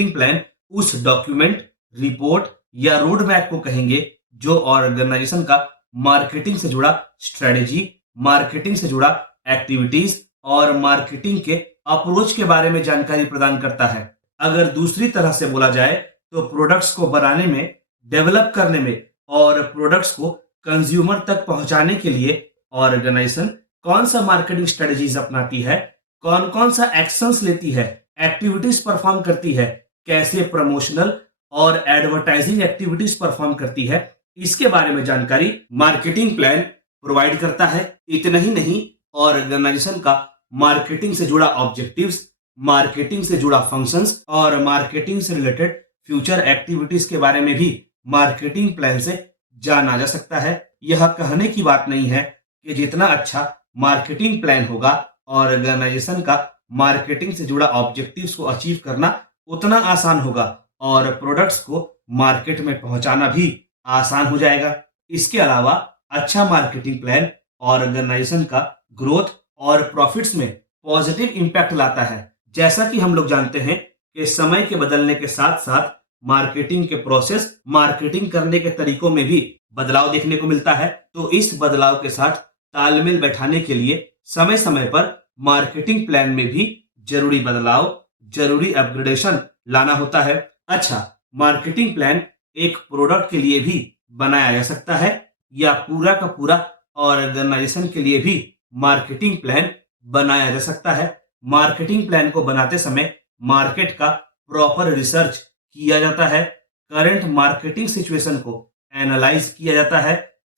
Marketing plan उस document, report या road map को कहेंगे जो ऑर्गेनाइजेशन का मार्केटिंग से जुड़ा स्ट्रेटेजी, मार्केटिंग से जुड़ा एक्टिविटीज और मार्केटिंग के अप्रोच के बारे में जानकारी प्रदान करता है। अगर दूसरी तरह से बोला जाए तो प्रोडक्ट्स को बनाने में, डेवलप करने में और प्रोडक्ट्स को कंज्यूमर तक पहुंचाने के लिए ऑर्गेनाइजेशन कौन सा मार्केटिंग स्ट्रेटजीज अपनाती है, कौन कौन सा एक्शंस लेती है, एक्टिविटीज परफॉर्म करती है, कैसे प्रमोशनल और एडवर्टाइजिंग एक्टिविटीज परफॉर्म करती है, इसके बारे में जानकारी मार्केटिंग प्लान प्रोवाइड करता है। इतना ही नहीं, ऑर्गेनाइजेशन का मार्केटिंग से जुड़ा ऑब्जेक्टिव्स, मार्केटिंग से जुड़ा फंक्शंस और मार्केटिंग से रिलेटेड फ्यूचर एक्टिविटीज के बारे में भी मार्केटिंग प्लान से जाना जा सकता है। यह कहने की बात नहीं है कि जितना अच्छा मार्केटिंग प्लान होगा, ऑर्गेनाइजेशन का मार्केटिंग से जुड़ा ऑब्जेक्टिव्स को अचीव करना उतना आसान होगा और प्रोडक्ट्स को मार्केट में पहुंचाना भी आसान हो जाएगा। इसके अलावा अच्छा मार्केटिंग प्लान ऑर्गेनाइजेशन का ग्रोथ और प्रॉफिट्स में पॉजिटिव इंपैक्ट लाता है। जैसा कि हम लोग जानते हैं कि समय के बदलने के साथ साथ मार्केटिंग के प्रोसेस, मार्केटिंग करने के तरीकों में भी बदलाव देखने को मिलता है। तो इस बदलाव के साथ तालमेल बैठाने के लिए समय समय पर मार्केटिंग प्लान में भी जरूरी बदलाव, जरूरी अपग्रेडेशन लाना होता है। अच्छा, मार्केटिंग प्लान एक प्रोडक्ट के लिए भी बनाया जा सकता है या पूरा का पूरा ऑर्गेनाइजेशन के लिए भी मार्केटिंग प्लान बनाया जा सकता है। मार्केटिंग प्लान को बनाते समय मार्केट का प्रॉपर रिसर्च किया जाता है, करंट मार्केटिंग सिचुएशन को एनालाइज किया जाता है,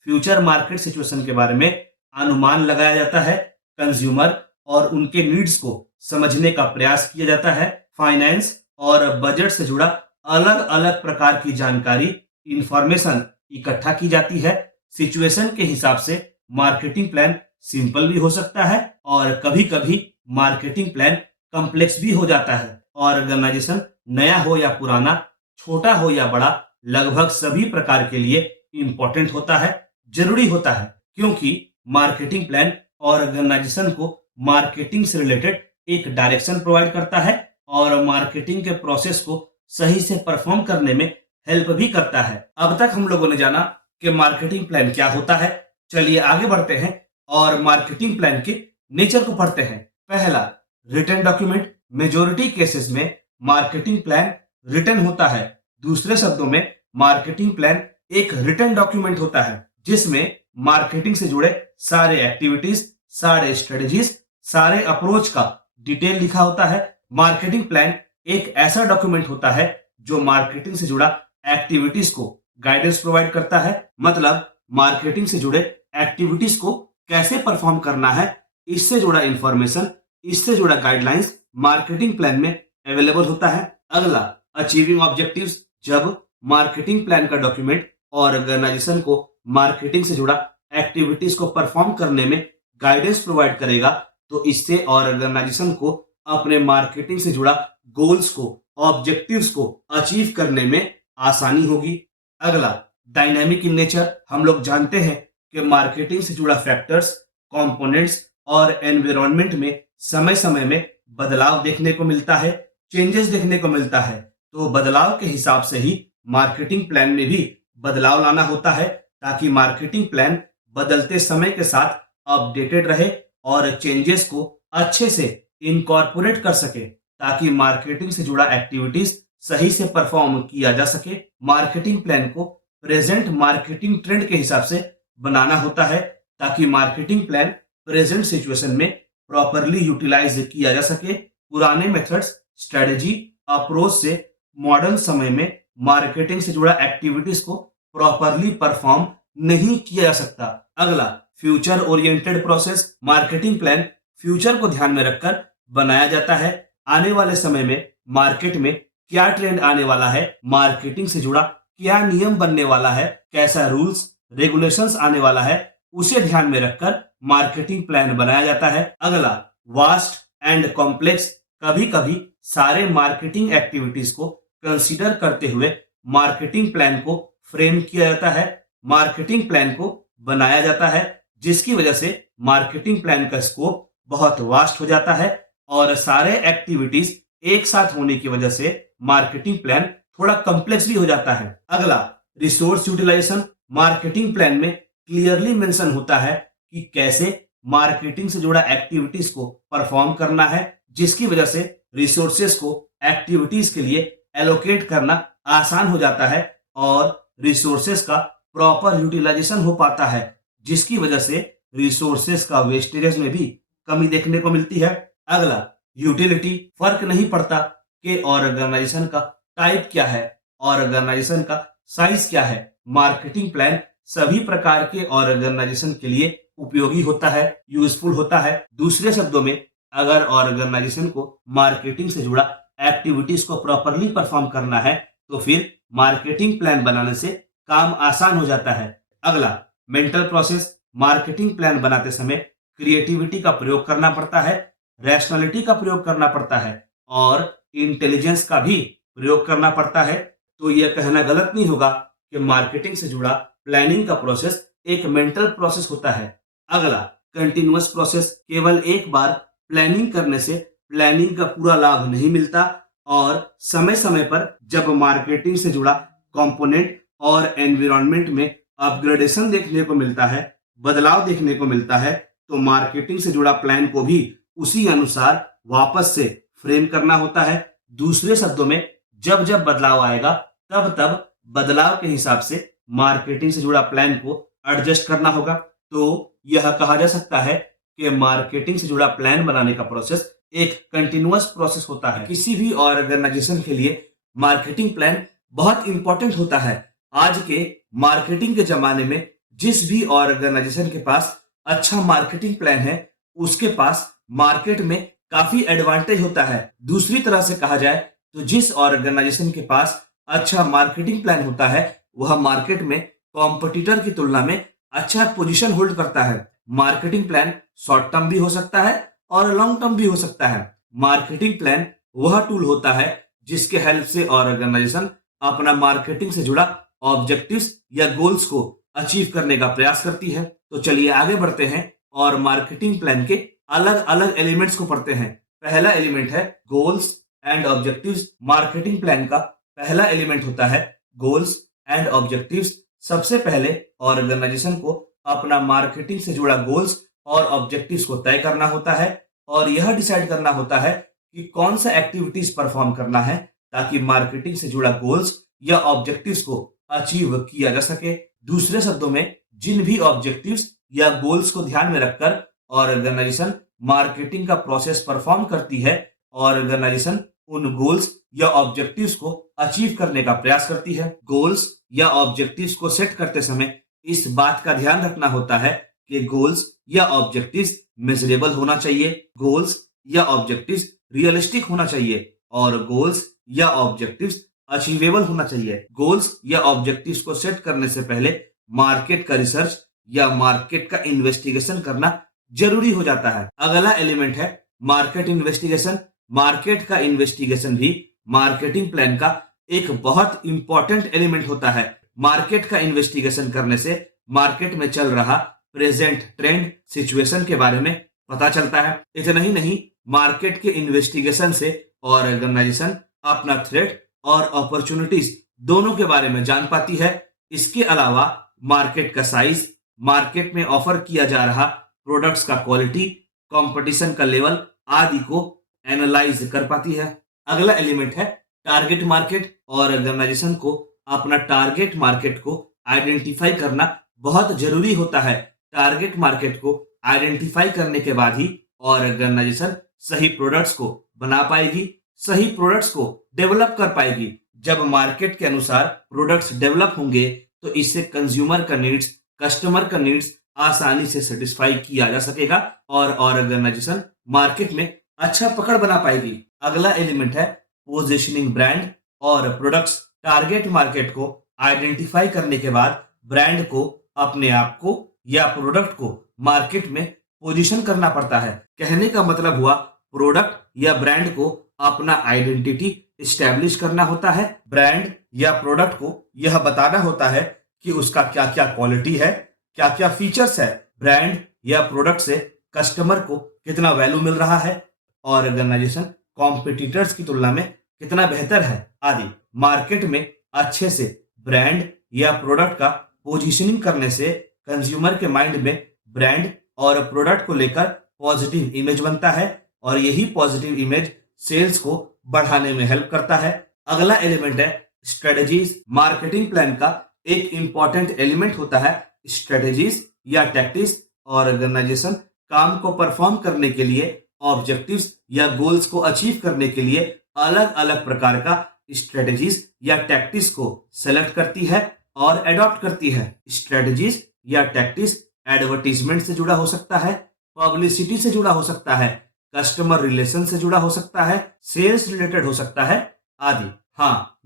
फ्यूचर मार्केट सिचुएशन के बारे में अनुमान लगाया जाता है, कंज्यूमर और उनके नीड्स को समझने का प्रयास किया जाता है, फाइनेंस और बजट से जुड़ा अलग अलग प्रकार की जानकारी, इंफॉर्मेशन इकट्ठा की जाती है। सिचुएशन के हिसाब से मार्केटिंग प्लान सिंपल भी हो सकता है और कभी कभी मार्केटिंग प्लान कॉम्प्लेक्स भी हो जाता है। ऑर्गेनाइजेशन नया हो या पुराना, छोटा हो या बड़ा, लगभग सभी प्रकार के लिए इंपॉर्टेंट होता है, जरूरी होता है, क्योंकि मार्केटिंग प्लान ऑर्गेनाइजेशन को मार्केटिंग से रिलेटेड एक डायरेक्शन प्रोवाइड करता है और मार्केटिंग के प्रोसेस को सही से परफॉर्म करने में हेल्प भी करता है। अब तक हम लोगों ने जाना कि मार्केटिंग प्लान क्या होता है। चलिए आगे बढ़ते हैं और मार्केटिंग प्लान के नेचर को पढ़ते हैं। पहला, रिटन डॉक्यूमेंट। मेजोरिटी केसेस में मार्केटिंग प्लान रिटन होता है। दूसरे शब्दों में मार्केटिंग प्लान एक रिटन डॉक्यूमेंट होता है जिसमें मार्केटिंग से जुड़े सारे एक्टिविटीज, सारे स्ट्रेटजीज, सारे अप्रोच का डिटेल लिखा होता है। मार्केटिंग प्लान एक ऐसा डॉक्यूमेंट होता है जो मार्केटिंग से जुड़ा एक्टिविटीज को गाइडेंस प्रोवाइड करता है। मतलब मार्केटिंग से जुड़े एक्टिविटीज को कैसे परफॉर्म करना है, इससे जुड़ा इंफॉर्मेशन, इससे जुड़ा गाइडलाइंस मार्केटिंग प्लान में अवेलेबल होता है। अगला, अचीविंग ऑब्जेक्टिव्स। जब मार्केटिंग प्लान का डॉक्यूमेंट ऑर्गेनाइजेशन को मार्केटिंग से जुड़ा एक्टिविटीज को परफॉर्म करने में गाइडेंस प्रोवाइड करेगा तो इससे ऑर्गेनाइजेशन को अपने मार्केटिंग से जुड़ा गोल्स को, ऑब्जेक्टिव्स को अचीव करने में आसानी होगी। अगला, डायनामिक इन नेचर। हम लोग जानते हैं कि मार्केटिंग से जुड़ा फैक्टर्स, कंपोनेंट्स और एनवायरनमेंट में समय समय में बदलाव देखने को मिलता है, चेंजेस देखने को मिलता है। तो बदलाव के हिसाब से ही मार्केटिंग प्लान में भी बदलाव लाना होता है ताकि मार्केटिंग प्लान बदलते समय के साथ अपडेटेड रहे और चेंजेस को अच्छे से इनकॉर्पोरेट कर सके ताकि मार्केटिंग से जुड़ा एक्टिविटीज सही से परफॉर्म किया जा सके। मार्केटिंग प्लान को प्रेजेंट मार्केटिंग ट्रेंड के हिसाब से बनाना होता है ताकि मार्केटिंग प्लान प्रेजेंट सिचुएशन में प्रॉपरली यूटिलाइज किया जा सके। पुराने मेथड्स, स्ट्रेटजी, अप्रोच से मॉडर्न समय में मार्केटिंग से जुड़ा एक्टिविटीज को प्रॉपरली परफॉर्म नहीं किया जा सकता। अगला, future oriented process. Marketing plan future को ध्यान में रखकर बनाया जाता है। आने वाले समय में मार्केट में क्या ट्रेंड आने वाला है, मार्केटिंग से जुड़ा क्या नियम बनने वाला है, कैसा रूल्स रेगुलेशंस आने वाला है, उसे ध्यान में रखकर मार्केटिंग प्लान बनाया जाता है। अगला, वास्ट एंड कॉम्प्लेक्स। कभी कभी सारे मार्केटिंग एक्टिविटीज को कंसीडर करते हुए मार्केटिंग प्लान को फ्रेम किया जाता है, मार्केटिंग प्लान को बनाया जाता है, जिसकी वजह से मार्केटिंग प्लान का स्कोप बहुत वास्ट हो जाता है और सारे एक्टिविटीज एक साथ होने की वजह से मार्केटिंग प्लान थोड़ा कॉम्प्लेक्स भी हो जाता है। अगला, रिसोर्स यूटिलाइजेशन। मार्केटिंग प्लान में क्लियरली मेंशन होता है कि कैसे मार्केटिंग से जुड़ा एक्टिविटीज को परफॉर्म करना है, जिसकी वजह से रिसोर्सेस को एक्टिविटीज के लिए एलोकेट करना आसान हो जाता है और रिसोर्सेस का प्रॉपर यूटिलाइजेशन हो पाता है, जिसकी वजह से रिसोर्सेस का वेस्टेज में भी कमी देखने को मिलती है। अगला, यूटिलिटी। फर्क नहीं पड़ता कि ऑर्गेनाइजेशन का टाइप क्या है, ऑर्गेनाइजेशन का साइज क्या है, मार्केटिंग प्लान सभी प्रकार के ऑर्गेनाइजेशन के लिए उपयोगी होता है, यूजफुल होता है। दूसरे शब्दों में, अगर ऑर्गेनाइजेशन को मार्केटिंग से जुड़ा एक्टिविटीज को प्रॉपरली परफॉर्म करना है तो फिर मार्केटिंग प्लान बनाने से काम आसान हो जाता है। अगला, मेंटल प्रोसेस। मार्केटिंग प्लान बनाते समय क्रिएटिविटी का प्रयोग करना पड़ता है, रैशनैलिटी का प्रयोग करना पड़ता है और इंटेलिजेंस का भी प्रयोग करना पड़ता है। तो यह कहना गलत नहीं होगा कि मार्केटिंग से जुड़ा प्लानिंग का प्रोसेस एक मेंटल प्रोसेस होता है। अगला, कंटिन्यूअस प्रोसेस। केवल एक बार प्लानिंग करने से प्लानिंग का पूरा लाभ नहीं मिलता और समय समय पर जब मार्केटिंग से जुड़ा कंपोनेंट और एनवायरनमेंट में अपग्रेडेशन देखने को मिलता है, बदलाव देखने को मिलता है, तो मार्केटिंग से जुड़ा प्लान को भी उसी अनुसार वापस से फ्रेम करना होता है। दूसरे शब्दों में, जब जब बदलाव आएगा तब तब बदलाव के हिसाब से मार्केटिंग से जुड़ा प्लान को एडजस्ट करना होगा। तो यह कहा जा सकता है कि मार्केटिंग से जुड़ा प्लान बनाने का प्रोसेस एक कंटिन्यूअस प्रोसेस होता है। किसी भी ऑर्गेनाइजेशन के लिए मार्केटिंग प्लान बहुत इंपॉर्टेंट होता है। आज के मार्केटिंग के जमाने में जिस भी ऑर्गेनाइजेशन के पास अच्छा मार्केटिंग प्लान है, उसके पास मार्केट में काफी एडवांटेज होता है। दूसरी तरह से कहा जाए तो जिस ऑर्गेनाइजेशन के पास अच्छा मार्केटिंग प्लान होता है, वह मार्केट में कॉम्पिटिटर की तुलना में अच्छा पोजीशन होल्ड करता है। मार्केटिंग प्लान शॉर्ट टर्म भी हो सकता है और लॉन्ग टर्म भी हो सकता है। मार्केटिंग प्लान वह टूल होता है जिसके हेल्प से ऑर्गेनाइजेशन अपना मार्केटिंग से जुड़ा ऑब्जेक्टिव्स या गोल्स को अचीव करने का प्रयास करती है। तो चलिए आगे बढ़ते हैं और मार्केटिंग प्लान के अलग अलग एलिमेंट्स को पढ़ते हैं। पहला एलिमेंट है goals and objectives. Marketing plan का पहला एलिमेंट होता है गोल्स एंड ऑब्जेक्टिव्स। सबसे पहले ऑर्गेनाइजेशन को अपना मार्केटिंग से जुड़ा गोल्स और ऑब्जेक्टिव्स को तय करना होता है और यह डिसाइड करना होता है कि कौन सा एक्टिविटीज परफॉर्म करना है ताकि मार्केटिंग से जुड़ा गोल्स या ऑब्जेक्टिव्स को अचीव किया जा सके। दूसरे शब्दों में, जिन भी ऑब्जेक्टिव्स या गोल्स को ध्यान में रखकर ऑर्गेनाइजेशन मार्केटिंग का प्रोसेस परफॉर्म करती है, ऑर्गेनाइजेशन उन गोल्स या ऑब्जेक्टिव्स को अचीव करने का प्रयास करती है। गोल्स या ऑब्जेक्टिव्स को सेट करते समय इस बात का ध्यान रखना होता है कि गोल्स या ऑब्जेक्टिव्स मेजरेबल होना चाहिए, गोल्स या ऑब्जेक्टिव्स रियलिस्टिक होना चाहिए और गोल्स या ऑब्जेक्टिव्स अचीवेबल होना चाहिए। गोल्स या ऑब्जेक्टिव्स को सेट करने से पहले मार्केट का रिसर्च या मार्केट का इन्वेस्टिगेशन करना जरूरी हो जाता है। अगला एलिमेंट है मार्केट इन्वेस्टिगेशन। मार्केट का इन्वेस्टिगेशन भी मार्केटिंग प्लान का एक बहुत इंपॉर्टेंट एलिमेंट होता है। मार्केट का इन्वेस्टिगेशन करने से मार्केट में चल रहा प्रेजेंट ट्रेंड सिचुएशन के बारे में पता चलता है। इतना ही नहीं, मार्केट के इन्वेस्टिगेशन से ऑर्गेनाइजेशन अपना थ्रेट और अपॉर्चुनिटीज दोनों के बारे में जान पाती है। इसके अलावा मार्केट का साइज, मार्केट में ऑफर किया जा रहा प्रोडक्ट्स का क्वालिटी, कंपटीशन का लेवल आदि को एनालाइज कर पाती है। अगला एलिमेंट है टारगेट मार्केट। ऑर्गेनाइजेशन को अपना टारगेट मार्केट को आइडेंटिफाई करना बहुत जरूरी होता है। टारगेट मार्केट को आइडेंटिफाई करने के बाद ही ऑर्गेनाइजेशन सही प्रोडक्ट्स को बना पाएगी, सही प्रोडक्ट्स को डेवलप कर पाएगी। जब मार्केट के अनुसार प्रोडक्ट्स डेवलप होंगे तो इससे कंज्यूमर का नीड्स, कस्टमर का नीड्स आसानी से सेटिस्फाई किया जा सकेगा और ऑर्गेनाइजेशन मार्केट में अच्छा पकड़ बना पाएगी। अगला एलिमेंट है पोजीशनिंग ब्रांड और प्रोडक्ट्स। टारगेट मार्केट को आइडेंटिफाई करने के बाद ब्रांड को अपने आप को या प्रोडक्ट को मार्केट में पोजीशन करना पड़ता है। कहने का मतलब हुआ, प्रोडक्ट या ब्रांड को अपना आइडेंटिटी एस्टैब्लिश करना होता है। ब्रांड या प्रोडक्ट को यह बताना होता है कि उसका क्या क्या क्वालिटी है, क्या क्या फीचर्स है। ब्रांड या प्रोडक्ट से कस्टमर को कितना वैल्यू मिल रहा है, ऑर्गेनाइजेशन कॉम्पिटिटर्स की तुलना में कितना बेहतर है आदि। मार्केट में अच्छे से ब्रांड या प्रोडक्ट का पोजीशनिंग करने से कंज्यूमर के माइंड में ब्रांड और प्रोडक्ट को लेकर पॉजिटिव इमेज बनता है और यही पॉजिटिव इमेज सेल्स को बढ़ाने में हेल्प करता है। अगला एलिमेंट है स्ट्रेटजीज। मार्केटिंग प्लान का एक इंपॉर्टेंट एलिमेंट होता है स्ट्रेटजीज या टैक्टिक्स। ऑर्गेनाइजेशन काम को परफॉर्म करने के लिए, ऑब्जेक्टिव्स या गोल्स को अचीव करने के लिए अलग अलग प्रकार का स्ट्रेटजीज या टैक्टिक्स को सेलेक्ट करती है और एडॉप्ट करती है। स्ट्रेटजीज या टैक्टिक्स एडवर्टीजमेंट से जुड़ा हो सकता है, पब्लिसिटी से जुड़ा हो सकता है, कस्टमर रिलेशन से जुड़ा हो सकता है, सेल्स रिलेटेड हो सकता है आदि। हाँ,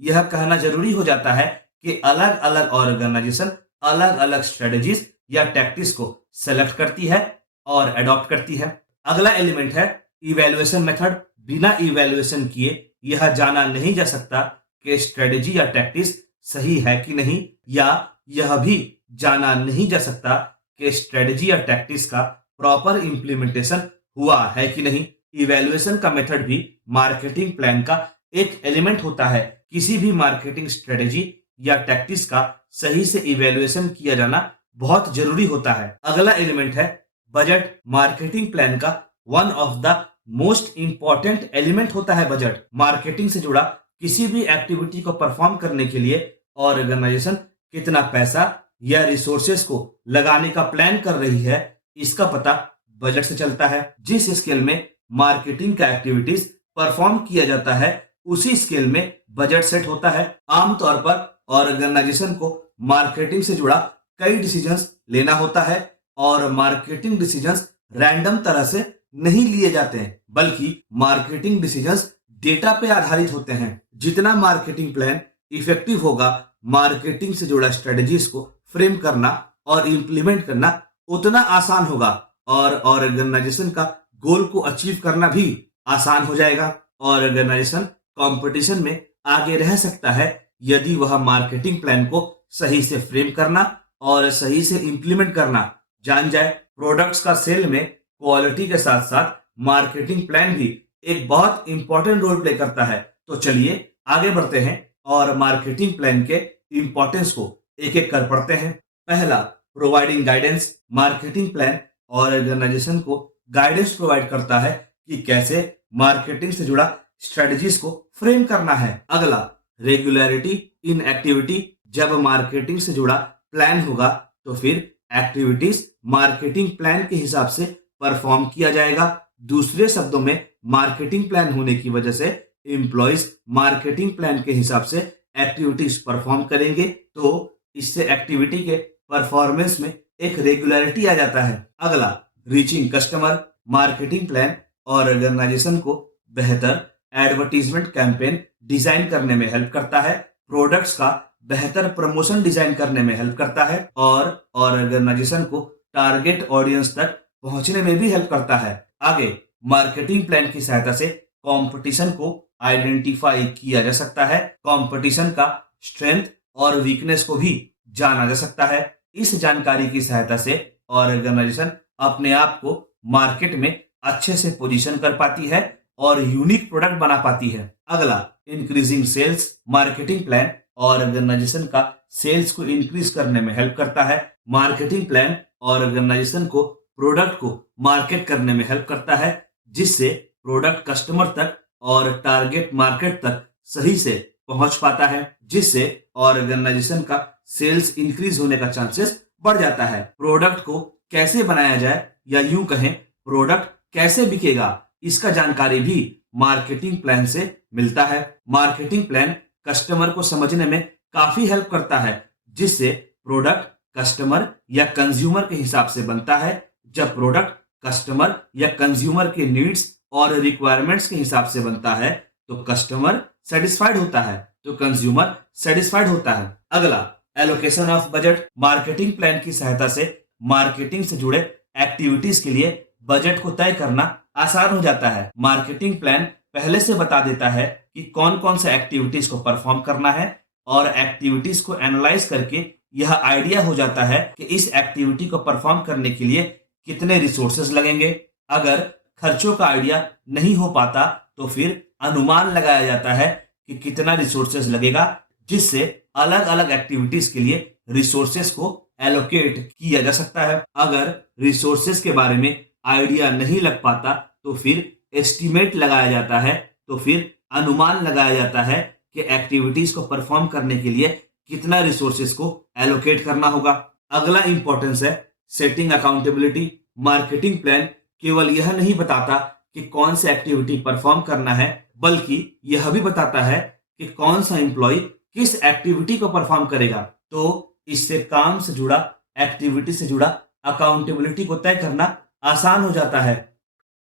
यह कहना जरूरी हो जाता है कि अलग अलग ऑर्गेनाइजेशन अलग अलग स्ट्रेटजीज या टैक्टिक्स को सेलेक्ट करती है और एडॉप्ट करती है। अगला एलिमेंट है इवैल्यूएशन मेथड। बिना इवैल्यूएशन किए यह जाना नहीं जा सकता कि स्ट्रेटजी या टैक्टिक्स सही है कि नहीं, या यह भी जाना नहीं जा सकता कि स्ट्रेटजी या टैक्टिक्स का प्रॉपर इंप्लीमेंटेशन हुआ है कि नहीं। इवैल्यूएशन का मेथड भी मार्केटिंग प्लान का एक एलिमेंट होता है। किसी भी मार्केटिंग स्ट्रेटजी या टैक्टिक्स का सही से इवैल्यूएशन किया जाना बहुत जरूरी होता है। अगला एलिमेंट है बजट। मार्केटिंग प्लान का one of the most important element होता है बजट। मार्केटिंग से जुड़ा किसी भी एक्टिविटी को परफॉर्म करने के लिए ऑर्गेनाइजेशन कितना पैसा या रिसोर्सेस को लगाने का प्लान कर रही है, इसका पता बजट से चलता है। जिस स्केल में मार्केटिंग का एक्टिविटीज परफॉर्म किया जाता है उसी स्केल में बजट सेट होता है। आमतौर पर ऑर्गेनाइजेशन को मार्केटिंग से जुड़ा कई डिसीजंस लेना होता है और मार्केटिंग डिसीजंस रैंडम तरह से नहीं लिए जाते हैं, बल्कि मार्केटिंग डिसीजंस डेटा पे आधारित होते हैं। जितना मार्केटिंग प्लान इफेक्टिव होगा, मार्केटिंग से जुड़ा स्ट्रेटजीज को फ्रेम करना और इंप्लीमेंट करना उतना आसान होगा और ऑर्गेनाइजेशन का गोल को अचीव करना भी आसान हो जाएगा। ऑर्गेनाइजेशन कंपटीशन में आगे रह सकता है यदि वह मार्केटिंग प्लान को सही से फ्रेम करना और सही से इंप्लीमेंट करना जान जाए। प्रोडक्ट्स का सेल में क्वालिटी के साथ साथ मार्केटिंग प्लान भी एक बहुत इंपॉर्टेंट रोल प्ले करता है। तो चलिए आगे बढ़ते हैं और मार्केटिंग प्लान के इंपॉर्टेंस को एक एक कर पढ़ते हैं। पहला, providing guidance. Marketing plan organization को गाइडेंस प्रोवाइड करता है कि कैसे मार्केटिंग से जुड़ा स्ट्रेटजीज को फ्रेम करना है। अगला, रेगुलरिटी इन एक्टिविटी। जब मार्केटिंग से जुड़ा प्लान होगा तो फिर एक्टिविटीज मार्केटिंग प्लान के हिसाब से परफॉर्म किया जाएगा। दूसरे शब्दों में, मार्केटिंग प्लान होने की वजह से एम्प्लॉइज मार्केटिंग प्लान के हिसाब से एक्टिविटीज परफॉर्म करेंगे, तो इससे एक्टिविटी के परफॉर्मेंस में एक रेगुलरिटी आ जाता है। अगला, reaching customer. Marketing plan organization को बेहतर एडवर्टीजमेंट कैंपेन डिजाइन करने में हेल्प करता है, प्रोडक्ट्स का बेहतर प्रमोशन डिजाइन करने में हेल्प करता है और ऑर्गेनाइजेशन को टारगेट ऑडियंस तक पहुंचने में भी हेल्प करता है। आगे, मार्केटिंग प्लान की सहायता से कंपटीशन को आइडेंटिफाई किया जा सकता है, कंपटीशन का स्ट्रेंथ और वीकनेस को भी जाना जा सकता है। इस जानकारी की सहायता से ऑर्गेनाइजेशन अपने आप को मार्केट में अच्छे से पोजीशन कर पाती है और यूनिक प्रोडक्ट बना पाती है। अगला, increasing sales. Marketing plan organization का सेल्स को इंक्रीज करने में हेल्प करता है। मार्केटिंग प्लान ऑर्गेनाइजेशन को प्रोडक्ट को मार्केट करने में हेल्प करता है, जिससे प्रोडक्ट कस्टमर तक और टारगेट मार्केट तक सही से पहुंच पाता है, जिससे ऑर्गेनाइजेशन का सेल्स इंक्रीज होने का चांसेस बढ़ जाता है। प्रोडक्ट को कैसे बनाया जाए या यूं कहें प्रोडक्ट कैसे बिकेगा, इसका जानकारी भी मार्केटिंग प्लान से मिलता है। मार्केटिंग प्लान कस्टमर को समझने में काफी हेल्प करता है, जिससे प्रोडक्ट कस्टमर या कंज्यूमर के हिसाब से बनता है। जब प्रोडक्ट कस्टमर या कंज्यूमर के नीड्स और रिक्वायरमेंट्स के हिसाब से बनता है तो कस्टमर सेटिस्फाइड होता है, तो कंज्यूमर सेटिस्फाइड होता है। अगला, allocation of budget. Marketing plan की सहायता से मार्केटिंग से जुड़े एक्टिविटीज के लिए बजट को तय करना आसान हो जाता है। मार्केटिंग प्लान पहले से बता देता है कि कौन कौन से एक्टिविटीज को परफॉर्म करना है और एक्टिविटीज को एनालाइज करके यह आइडिया हो जाता है कि इस एक्टिविटी को परफॉर्म करने के लिए कितने रिसोर्सेज लगेंगे। अगर खर्चों का आइडिया नहीं हो पाता तो फिर अनुमान लगाया जाता है कि कितना रिसोर्सेज लगेगा, जिससे अलग अलग एक्टिविटीज के लिए रिसोर्सेज को एलोकेट किया जा सकता है। अगर रिसोर्सेज के बारे में आइडिया नहीं लग पाता तो फिर एस्टिमेट लगाया जाता है, तो फिर अनुमान लगाया जाता है कि एक्टिविटीज को परफॉर्म करने के लिए कितना रिसोर्सेज को एलोकेट करना होगा। अगला इंपॉर्टेंस है सेटिंग अकाउंटेबिलिटी। मार्केटिंग प्लान केवल यह नहीं बताता कि कौन सी एक्टिविटी परफॉर्म करना है, बल्कि यह भी बताता है कि कौन सा एम्प्लॉय किस एक्टिविटी को परफॉर्म करेगा। तो इससे काम से जुड़ा, एक्टिविटी से जुड़ा अकाउंटेबिलिटी को तय करना आसान हो जाता है।